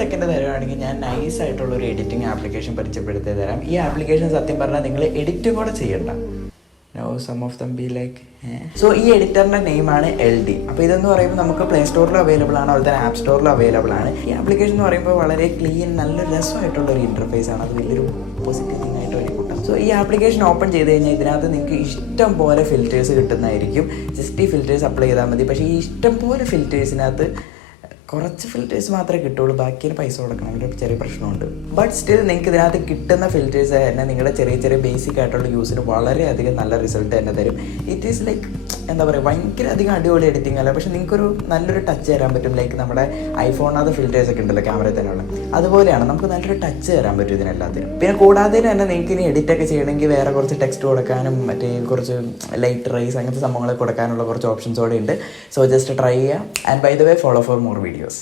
Second തരുവാണെങ്കിൽ ഞാൻ നൈസായിട്ടുള്ളൊരു editing application പരിചയപ്പെടുത്തി തരാം. ഈ ആപ്ലിക്കേഷൻ സത്യം പറഞ്ഞാൽ നിങ്ങൾ എഡിറ്റ് കൂടെ ചെയ്യണ്ട. Some of them be like so ഈ എഡിറ്ററിൻ്റെ നെയിമാണ് LD. അപ്പോൾ ഇതെന്ന് പറയുമ്പോൾ നമുക്ക് പ്ലേ സ്റ്റോറിലും അവൈലബിൾ ആണ്, അതുപോലെ തന്നെ ആപ്പ് സ്റ്റോറിലും അവൈലബിൾ ആണ്. ഈ ആപ്ലിക്കേഷൻ എന്ന് പറയുമ്പോൾ വളരെ ക്ലീൻ, നല്ലൊരു രസമായിട്ടുള്ളൊരു ഇൻ്റർഫേസ് ആണ്. അത് വലിയൊരു പോസിറ്റീവ് തിങ് ആയിട്ട് വരെ കൂട്ടാം. സോ ഈ ആപ്ലിക്കേഷൻ ഓപ്പൺ ചെയ്ത് കഴിഞ്ഞാൽ ഇതിനകത്ത് നിങ്ങൾക്ക് ഇഷ്ടം പോലെ ഫിൽറ്റേഴ്സ് കിട്ടുന്നതായിരിക്കും. ജസ്റ്റ് ഈ ഫിൽറ്റേഴ്സ് അപ്ലൈ ചെയ്താൽ മതി. പക്ഷേ ഈ ഇഷ്ടം പോലെ ഫിൽറ്റേഴ്സിനകത്ത് കുറച്ച് ഫിൽറ്റേഴ്സ് മാത്രമേ കിട്ടുള്ളൂ, ബാക്കിന് പൈസ കൊടുക്കണം. ഒരു ചെറിയ പ്രശ്നമുണ്ട്. ബട്ട് സ്റ്റിൽ നിങ്ങൾക്ക് ഇതിനകത്ത് കിട്ടുന്ന ഫിൽറ്റേഴ്സ് തന്നെ നിങ്ങളുടെ ചെറിയ ചെറിയ ബേസിക് ആയിട്ടുള്ള യൂസിന് വളരെയധികം നല്ല റിസൾട്ട് തന്നെ തരും. ഇറ്റ് ഈസ് ലൈക്ക് എന്താ പറയുക, ഭയങ്കര അധികം അടിപൊളി എഡിറ്റിംഗ് അല്ല, പക്ഷേ നിങ്ങൾക്കൊരു നല്ലൊരു ടച്ച് തരാൻ പറ്റും. ലൈക്ക് നമ്മുടെ ഐഫോണിനകത്ത് ഫിൽറ്റേഴ്സ് ഒക്കെ ഉണ്ടല്ലോ ക്യാമറയിൽ തന്നെയുള്ള, അതുപോലെയാണ് നമുക്ക് നല്ലൊരു ടച്ച് തരാൻ പറ്റും ഇതിനെല്ലാത്തിനും. പിന്നെ കൂടാതെ തന്നെ നിങ്ങൾക്ക് ഇനി എഡിറ്റൊക്കെ ചെയ്യണമെങ്കിൽ വേറെ കുറച്ച് ടെക്സ്റ്റ് കൊടുക്കാനും മറ്റേ കുറച്ച് ലൈറ്റ് റൈസ് അങ്ങനത്തെ സംഭവങ്ങളൊക്കെ കൊടുക്കാനുള്ള കുറച്ച് ഓപ്ഷൻസോടെ ഉണ്ട്. സോ ജസ്റ്റ് ട്രൈ ചെയ്യുക. And by the way, follow for more videos.